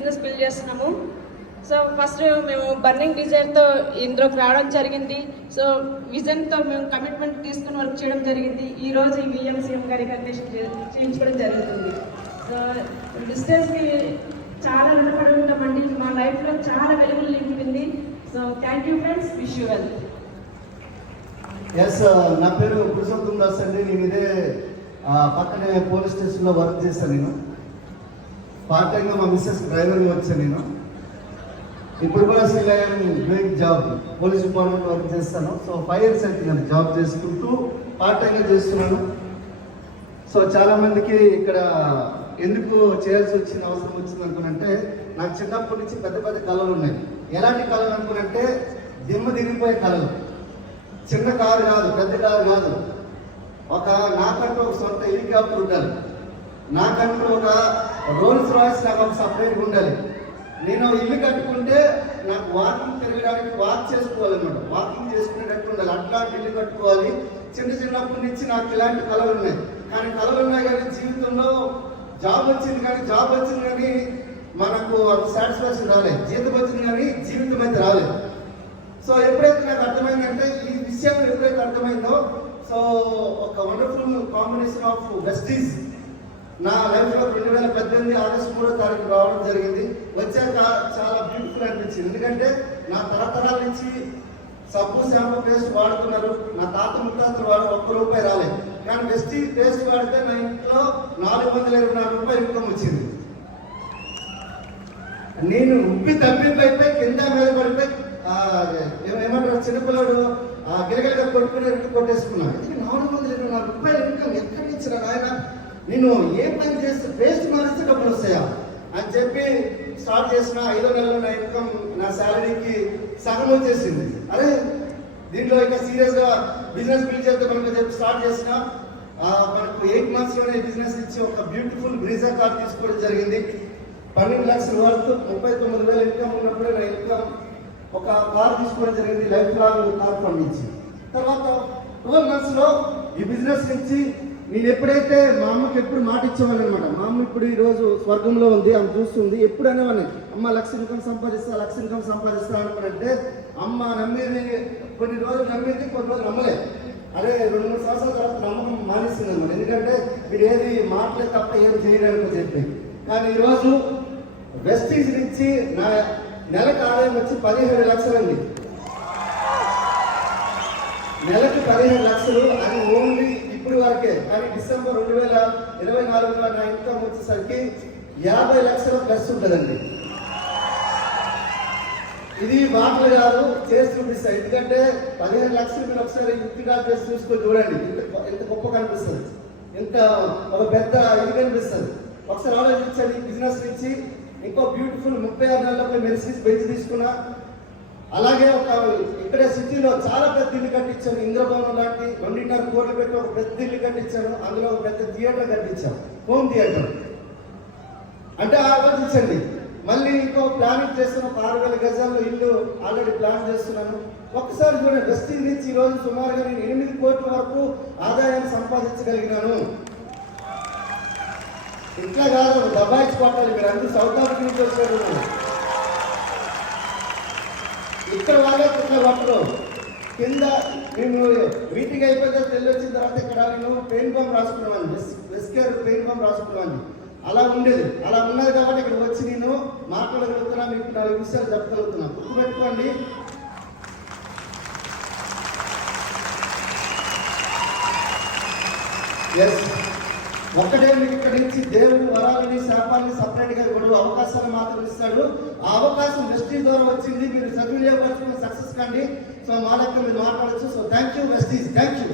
Business build చేస్తున్నాము. So first మేము burning డిజైర్తో ఇందులోకి రావడం జరిగింది. సో విజన్తో మేము కమిట్మెంట్ తీసుకుని వర్క్ చేయడం జరిగింది. ఈ విఎం సీఎం గారి కండిషన్ చేయించుకోవడం జరుగుతుంది. సో డిస్టెన్స్కి చాలా రుణపడి ఉంటామండి మా లైఫ్లో చాలా వెలుగులు నింపింది. So thank you friends wish you well yes నా పేరు పురుషోత్తం దాస్ అండి. నేను ఇదే పక్కనే పోలీస్ స్టేషన్లో వర్క్ చేశాను నేను. పార్ట్ టైంగా మా మిస్సెస్ డ్రైవర్గా వచ్చాను నేను. ఇప్పుడు కూడా still I'm doing job police department work చేస్తాను. సో ఫైవ్ ఇయర్స్ అవుతుందండి జాబ్ చేసుకుంటూ పార్ట్ టైంగా చేస్తున్నాను. సో చాలామందికి ఇక్కడ ఎందుకు చేయాల్సి వచ్చిన అవసరం వచ్చింది అనుకునంటే నాకు చిన్నప్పటి నుంచి పెద్ద పెద్ద కళలు ఉన్నాయి. ఎలాంటి కళలు అనుకునంటే దిమ్మ దిగిపోయే కళలు. చిన్న కారు కాదు పెద్ద కారు కాదు. ఒక నాకంటూ ఒక సొంత హెలికాప్టర్ ఉండాలి. నాకంటూ ఒక రోల్స్ రాయిస్ నాకు ఒక సపరేట్గా ఉండాలి. నేను ఇల్లు కట్టుకుంటే నాకు వాకింగ్ తిరగడానికి వాక్ చేసుకోవాలన్నమాట వాకింగ్ చేసుకునేటట్టు ఉండాలి. అట్లాంటి ఇల్లు కట్టుకోవాలి. చిన్న చిన్నప్పటి నుంచి నాకు ఇలాంటి కళలు ఉన్నాయి. కానీ కళలు ఉన్నాయి కానీ జీవితంలో జాబ్ వచ్చింది కానీ జాబ్ వచ్చింది కానీ మనకు సాటిస్ఫాక్షన్ రాలేదు. జీతం వచ్చింది కానీ జీవితం అయితే రాలేదు. సో ఎప్పుడైతే నాకు అర్థమైందంటే ఈ విషయం ఎప్పుడైతే అర్థమైందో సో ఒక వండర్ఫుల్ కాంబినేషన్ ఆఫ్ వెస్టీస్ నా లైఫ్లో రెండు వేల పద్దెనిమిది ఆగస్టు మూడో తారీఖు రావడం జరిగింది. వచ్చాక చాలా బ్యూటిఫుల్ అనిపించింది. ఎందుకంటే నా తరతరాల నుంచి సబ్బు షాంపూ పేస్ట్ వాడుతున్నారు. నా తాత ముత్తాతలు వాడు ఒక్క రూపాయి రాలేదు. కానీ వెస్టీ పేస్ట్ వాడితే నా ఇంట్లో నాలుగు వందల ఇరవై నాలుగు రూపాయలు ఇన్కమ్ వచ్చింది. నేను ఉప్పి తప్పిపోయిపోయి కింద మీద పడిపోయి ఆ, ఏమ- ఏమంటారు చిన్నపిల్లడు ఆ గిలగిలగా కొట్టుకుని రెండు కొట్టేసుకున్నాను ఇది నాలుగు వందల ఇరవై నాలుగు రూపాయలు ఇన్కమ్ ఎక్కడి నుంచి ఆయన నేను ఏ పని చేస్తే పేస్ట్ మారిస్తే డబ్బులు వస్తాయా? అని చెప్పి స్టార్ట్ చేసిన ఐదో నెలలో నా ఇన్కమ్ నా శాలరీకి సగం వచ్చేసింది. అరే దీంట్లో ఇంకా సీరియస్గా బిజినెస్ బిల్డ్ చేస్తే మనకు చెప్పి స్టార్ట్ చేసిన మనకు ఎయిట్ మంత్స్లోనే బిజినెస్ ఇచ్చి ఒక బ్యూటిఫుల్ బ్రీజా కార్ తీసుకోవడం జరిగింది. పన్నెండు లక్షల వరకు ముప్పై తొమ్మిది వేల ఇన్కమ్ ఉన్నప్పుడే నా ఇన్కమ్ ఒక కార్ తీసుకోవడం జరిగింది లైఫ్ లాంగ్ కార్ పండించి తర్వాత ట్వెల్వ్ మంత్స్లో ఈ బిజినెస్ నుంచి నేను ఎప్పుడైతే మా అమ్మకి ఎప్పుడు మాట ఇచ్చేవాడిని అనమాట మా అమ్మ ఇప్పుడు ఈ రోజు స్వర్గంలో ఉంది ఆమె చూస్తుంది ఎప్పుడు అనేవాడిని అమ్మ లక్ష ఇన్కమ్ సంపాదిస్తా లక్ష ఇన్కమ్ సంపాదిస్తా అంటే అమ్మ నమ్మేది కొన్ని రోజులు నమ్మేది కొన్ని రోజులు నమ్మలేదు అదే రెండు మూడు సంవత్సరాల తర్వాత నమ్మకం మానేసింది అనమాట ఎందుకంటే మీరు ఏది మాటలే తప్ప ఏది చేయడానికి చెప్పి కానీ ఈరోజు వెస్టీజ్ నుంచి నా నెలకు ఆదాయం వచ్చి పదిహేడు లక్షలండి. నెలకు పదిహేడు లక్షలు అది ఓన్లీ వరకే కానీ డిసెంబర్ రెండు వేల ఇరవై నాలుగులో నా ఇన్కమ్ వచ్చేసరికి యాభై లక్షల ప్లస్ ఉంటుందండి. ఇది మాటలు కాదు చేసి చూపిస్తాయి ఎందుకంటే పదిహేను లక్షలు మీరు ఒకసారి ఇంటిగా చేసి చూసుకొని చూడండి. ఎంత గొప్ప కనిపిస్తుంది. ఎంత ఒక పెద్ద ఇది కనిపిస్తుంది. ఒకసారి ఆలోచించండి బిజినెస్ నుంచి ఇంకో బ్యూటిఫుల్ ముప్పై ఆరు నెలలపై మెరిసి పెంచి తీసుకున్నా అలాగే ఒక ఇక్కడ సిటీలో చాలా పెద్ద ఇల్లు కట్టించాను ఇంద్రభవనం లాంటి రెండున్నర కోట్లు పెట్టి ఒక పెద్ద ఇల్లు కట్టించాను అందులో ఒక పెద్ద థియేటర్ కట్టించాను హోమ్ థియేటర్. అంటే ఆలోచించండి మళ్ళీ ఇంకో ప్లానింగ్ చేస్తున్న ఒక ఆరు వేల గజాల్లో ఇల్లు ఆల్రెడీ ప్లాన్ చేస్తున్నాను. ఒక్కసారి చూడండి వెస్ట్ నుంచి ఈ రోజు సుమారుగా నేను ఎనిమిది కోట్ల వరకు ఆదాయాన్ని సంపాదించగలిగినాను. ఇట్లా కాదు దబాయించి కొట్టాలి. మీరు అందరూ సౌత్ ఆఫ్రికా నుంచి వచ్చారు. ఇక్కడ వాళ్ళే ఇట్లా కొట్టరు కింద నేను మీటింగ్ అయిపోతే తెల్లి వచ్చిన తర్వాత ఇక్కడ నేను పెయిన్ బాంబ్ రాసుకున్నాను వెస్కేర్ పెయిన్ బాంబ్ రాసుకున్నాను అలా ఉండేది. అలా ఉన్నది కాబట్టి ఇక్కడ వచ్చి నేను మాట్లాడగలుగుతున్నా మీకు నాలుగు విషయాలు చెప్పగలుగుతున్నా. గుర్తుపెట్టుకోండి. ఎస్ ఒక్కటే మీకు ఇక్కడ నుంచి దేవుని వరాలని శాపాలని సపరేట్గా ఇవ్వడు అవకాశాలు మాత్రం ఇస్తాడు. ఆ అవకాశం వెస్టీజ్ ద్వారా వచ్చింది. మీరు సద్వినియోగపరచుకుని సక్సెస్ కండి. సో మా లెక్క మీరు మాట్లాడచ్చు. So thank you Vestige thank you